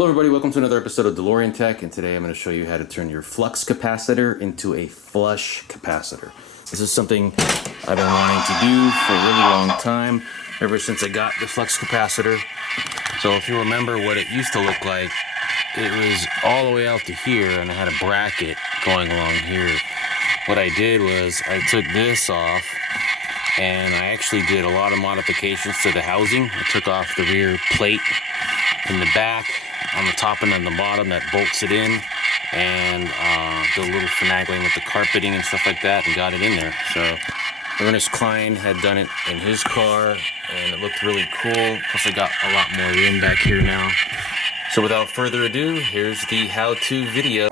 Hello everybody, welcome to another episode of DeLoreanTECH, and today I'm going to show you how to turn your flux capacitor into a flush capacitor. This is something I've been wanting to do for a really long time, ever since I got the flux capacitor. So if you remember what it used to look like, it was all the way out to here, and I had a bracket going along here. What I did was I took this off, and I actually did a lot of modifications to the housing. I took off the rear plate in the back, on the top and on the bottom that bolts it in, and did a little finagling with the carpeting and stuff like that and got it in there. So Ernest Klein had done it in his car and it looked really cool. Plus I got a lot more room back here now. So without further ado, here's the how-to video.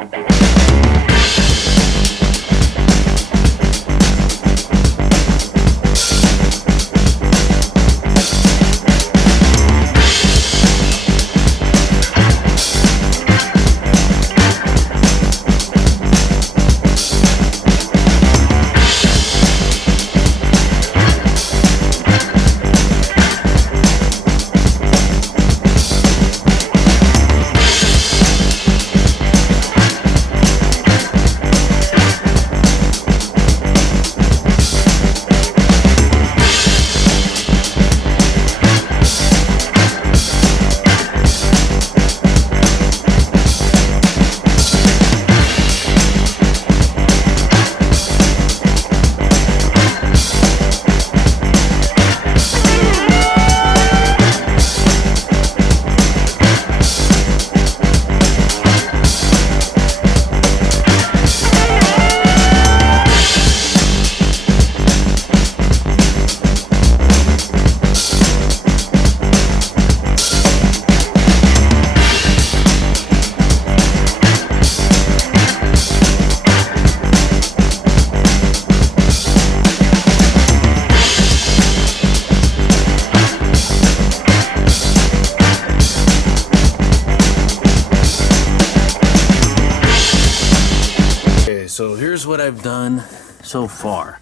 So here's what I've done so far.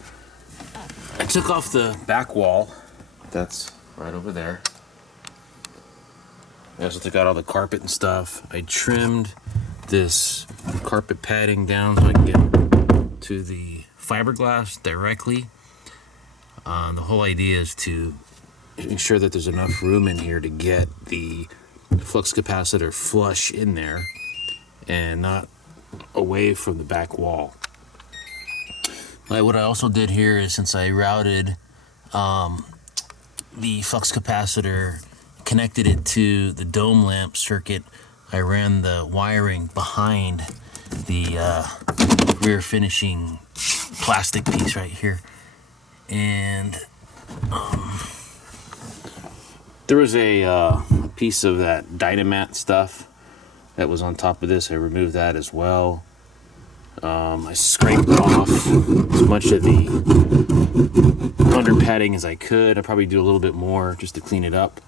I took off the back wall, that's right over there. I also took out all the carpet and stuff. I trimmed this carpet padding down so I can get to the fiberglass directly. The whole idea is to ensure that there's enough room in here to get the flux capacitor flush in there and not away from the back wall. What I also did here is, since I routed the flux capacitor, connected it to the dome lamp circuit, I ran the wiring behind the rear finishing plastic piece right here. And there was a piece of that Dynamat stuff that was on top of this. I removed that as well. I scraped off as much of the under padding as I could. I'll probably do a little bit more just to clean it up.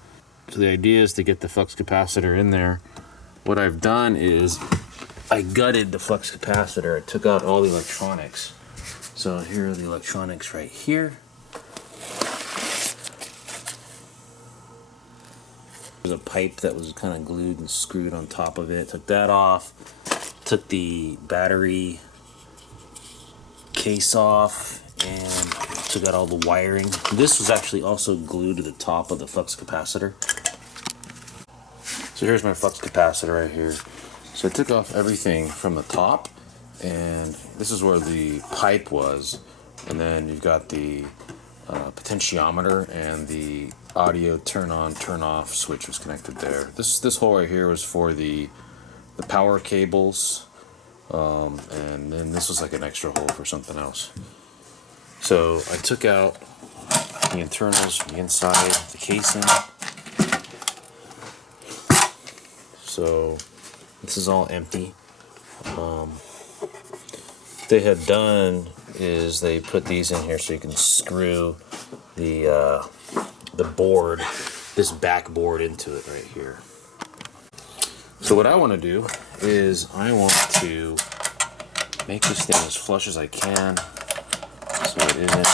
So the idea is to get the flux capacitor in there. What I've done is I gutted the flux capacitor. I took out all the electronics. So here are the electronics right here. There's a pipe that was kind of glued and screwed on top of it. Took that off. Took the battery case off and took out all the wiring. This was actually also glued to the top of the flux capacitor. So here's my flux capacitor right here. So I took off everything from the top, and this is where the pipe was. And then you've got the potentiometer and the audio turn on, turn off switch was connected there. This hole right here was for the power cables, and then this was like an extra hole for something else. So I took out the internals from the inside, the casing. So this is all empty. They had done is they put these in here so you can screw the board, this back board, into it right here. So what I want to do is I want to make this thing as flush as I can so it isn't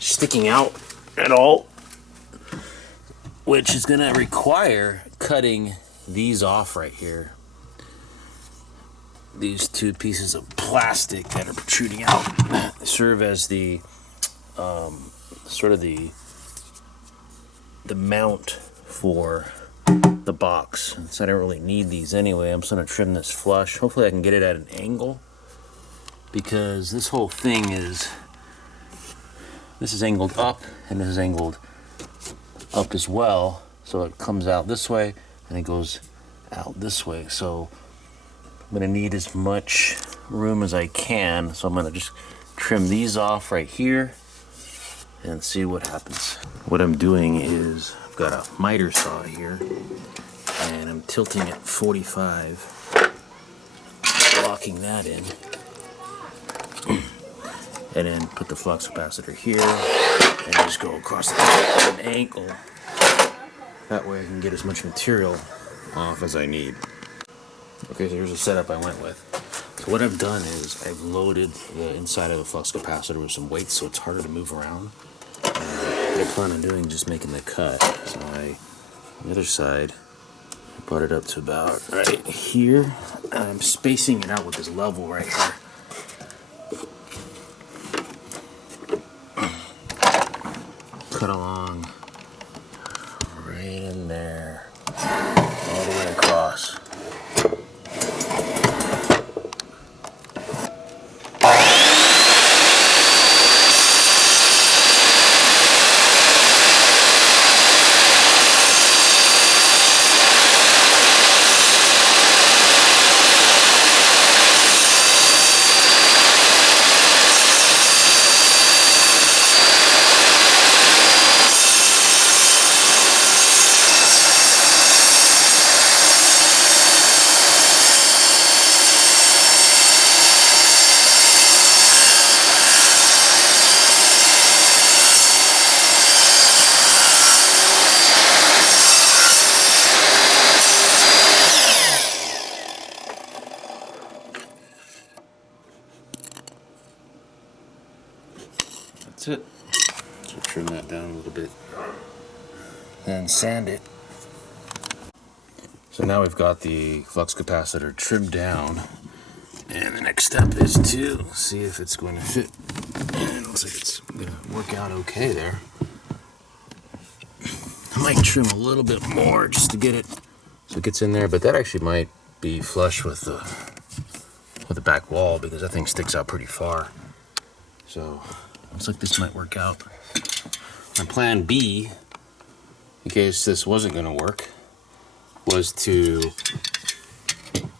sticking out at all, which is going to require cutting these off right here. These two pieces of plastic that are protruding out serve as the sort of the mount for the box. So I don't really need these anyway. I'm just going to trim this flush. Hopefully I can get it at an angle, because this whole thing is, this is angled up and this is angled up as well. So it comes out this way and it goes out this way. So I'm going to need as much room as I can. So I'm going to just trim these off right here and see what happens. What I'm doing is I've got a miter saw here and I'm tilting it 45, locking that in, and then put the flux capacitor here and just go across the top at an angle. That way I can get as much material off as I need. Okay, so here's the setup I went with. So what I've done is I've loaded the inside of the flux capacitor with some weights so it's harder to move around. What I plan on doing is just making the cut. So on the other side, I brought it up to about right here. I'm spacing it out with this level right here. Cut along right in there, all the way across. That's it. So trim that down a little bit, then sand it. So now we've got the flux capacitor trimmed down, and the next step is to see if it's going to fit. And it looks like it's going to work out okay there. I might trim a little bit more just to get it so it gets in there, but that actually might be flush with the back wall, because that thing sticks out pretty far. So looks like this might work out. My plan B, in case this wasn't going to work, was to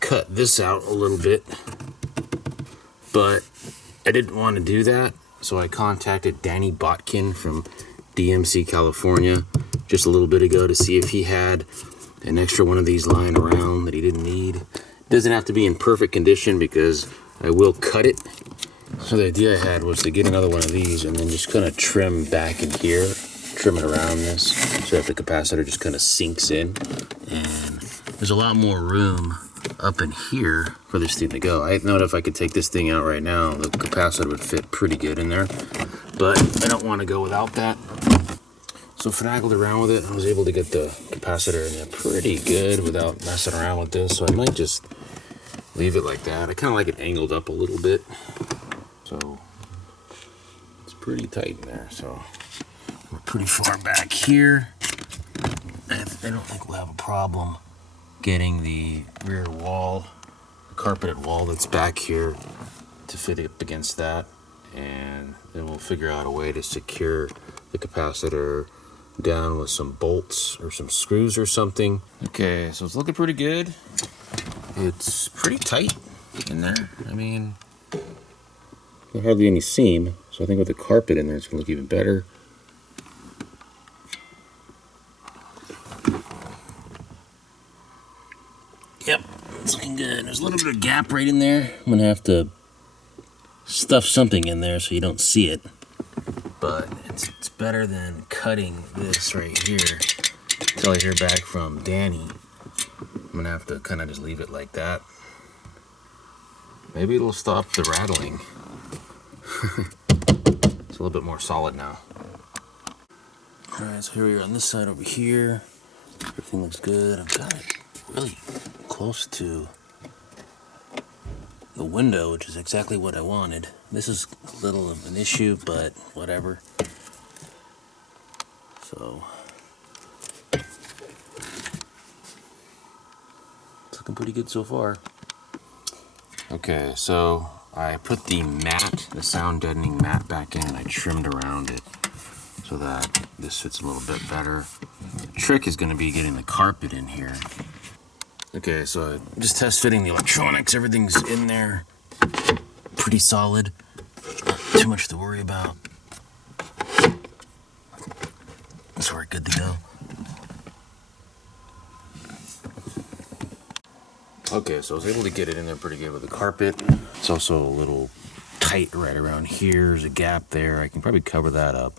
cut this out a little bit, but I didn't want to do that, so I contacted Danny Botkin from DMC, California, just a little bit ago to see if he had an extra one of these lying around that he didn't need. It doesn't have to be in perfect condition because I will cut it. So the idea I had was to get another one of these and then just kind of trim back in here, trim it around this, so that the capacitor just kind of sinks in. And there's a lot more room up in here for this thing to go. I know if I could take this thing out right now, the capacitor would fit pretty good in there, but I don't want to go without that. So finagled around with it, I was able to get the capacitor in there pretty good without messing around with this. So I might just leave it like that. I kind of like it angled up a little bit. So it's pretty tight in there. So we're pretty far back here. I don't think we'll have a problem getting the rear wall, the carpeted wall that's back here, to fit up against that. And then we'll figure out a way to secure the capacitor down with some bolts or some screws or something. Okay, so it's looking pretty good. It's pretty tight in there. I mean, there's hardly any seam, so I think with the carpet in there it's going to look even better. Yep, it's looking good. There's a little bit of gap right in there. I'm going to have to stuff something in there so you don't see it. But it's better than cutting this right here until I hear back from Danny. I'm going to have to kind of just leave it like that. Maybe it'll stop the rattling. It's a little bit more solid now. Alright, so here we are on this side over here. Everything looks good. I've got it really close to the window, which is exactly what I wanted. This is a little of an issue, but whatever. So it's looking pretty good so far. Okay, so I put the mat, the sound deadening mat back in, and I trimmed around it so that this fits a little bit better. The trick is going to be getting the carpet in here. Okay, so I'm just test fitting the electronics. Everything's in there pretty solid. Not too much to worry about. So we're good to go. Okay, so I was able to get it in there pretty good with the carpet. It's also a little tight right around here. There's a gap there. I can probably cover that up.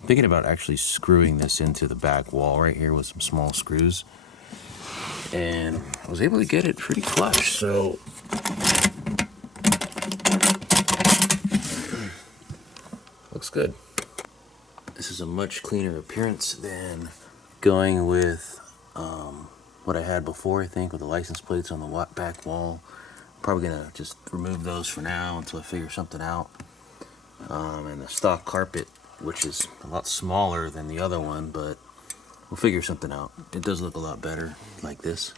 I'm thinking about actually screwing this into the back wall right here with some small screws. And I was able to get it pretty flush, so looks good. This is a much cleaner appearance than going with what I had before, I think, with the license plates on the back wall. Probably gonna just remove those for now until I figure something out. And the stock carpet, which is a lot smaller than the other one, but we'll figure something out. It does look a lot better like this.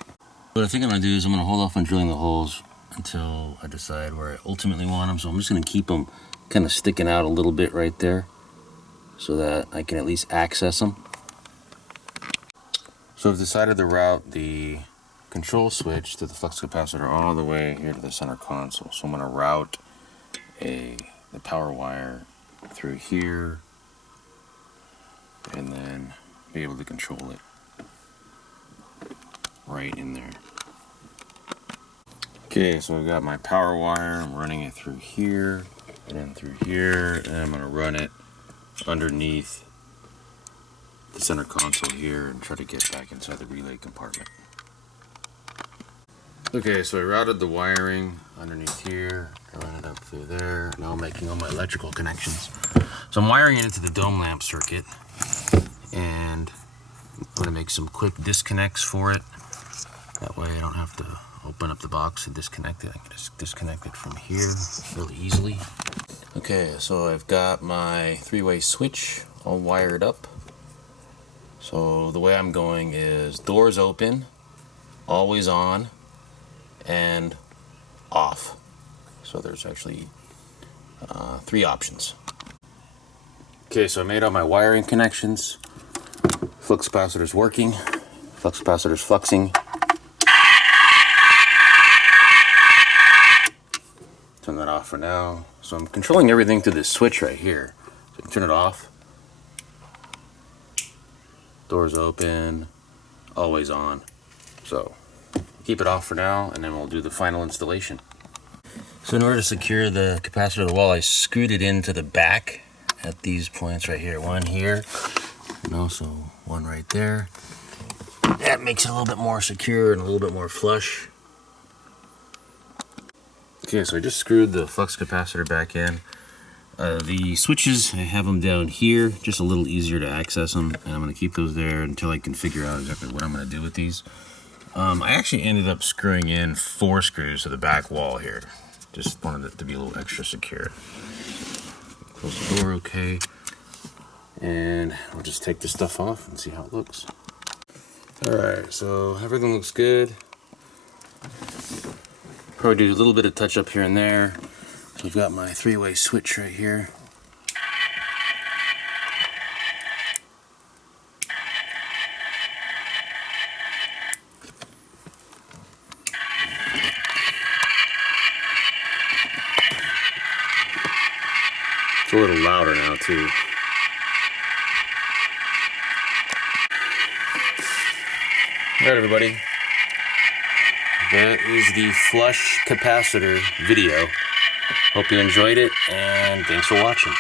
What I think I'm gonna do is I'm gonna hold off on drilling the holes until I decide where I ultimately want them. So I'm just gonna keep them kind of sticking out a little bit right there so that I can at least access them. So I've decided to route the control switch to the flux capacitor all the way here to the center console. So I'm going to route the power wire through here and then be able to control it right in there. Okay, so I've got my power wire. I'm running it through here and then through here, and I'm going to run it underneath the center console here and try to get back inside the relay compartment. Okay, so I routed the wiring underneath here, run it up through there. Now I'm making all my electrical connections. So I'm wiring it into the dome lamp circuit, and I'm going to make some quick disconnects for it. That way I don't have to open up the box and disconnect it. I can just disconnect it from here really easily. Okay, so I've got my three-way switch all wired up. So the way I'm going is doors open, always on, and off. So there's actually 3 options. Okay, so I made all my wiring connections. Flux capacitor's working. Flux capacitor's fluxing. Turn that off for now. So I'm controlling everything through this switch right here. So I can turn it off. Doors open, always on. So keep it off for now, and then we'll do the final installation. So in order to secure the capacitor to the wall, I screwed it into the back at these points right here. One here, and also one right there. That makes it a little bit more secure and a little bit more flush. Okay, so I just screwed the flux capacitor back in. The switches, I have them down here, just a little easier to access them, and I'm going to keep those there until I can figure out exactly what I'm going to do with these. I actually ended up screwing in 4 screws to the back wall here. Just wanted it to be a little extra secure. Close the door okay, and I'll just take this stuff off and see how it looks. Alright, so everything looks good. Probably do a little bit of touch up here and there. So I've got my 3-way switch right here. It's a little louder now too. Alright everybody, that is the flush capacitor video. Hope you enjoyed it, and thanks for watching.